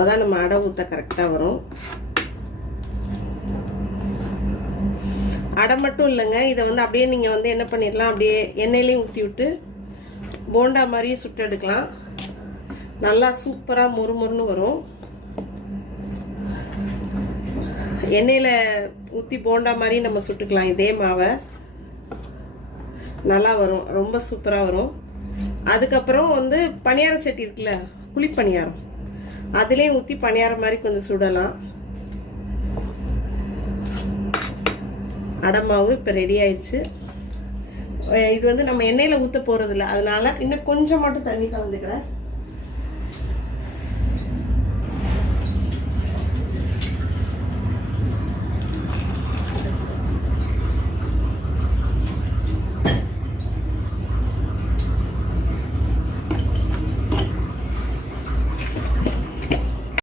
அதான் நம்ம அடை ஊற்ற கரெக்டாக வரும். அடை மட்டும் இல்லைங்க, இதை வந்து அப்படியே நீங்கள் வந்து என்ன பண்ணிடலாம், அப்படியே எண்ணெயிலையும் ஊற்றி விட்டு போண்டா மாதிரியும் சுட்டு எடுக்கலாம். நல்லா சூப்பராக மொறுமொறுன்னு வரும். எண்ணெயில் ஊற்றி போண்டா மாதிரி நம்ம சுட்டுக்கலாம். இதே மாவை நல்லா வரும், ரொம்ப சூப்பராக வரும். அதுக்கப்புறம் வந்து பணியாரம் சட்டி இருக்குல்ல, குழிப்பணியாரம், அதுலேயும் ஊற்றி பணியாரம் மாதிரி கொஞ்சம் சுடலாம். அடை மாவு இப்போ ரெடி ஆயிடுச்சு. இது வந்து நம்ம எண்ணெயில் ஊற்ற போகிறதில்ல, அதனால இன்னும் கொஞ்சம் மட்டும் தண்ணி கலந்துக்கிறேன்.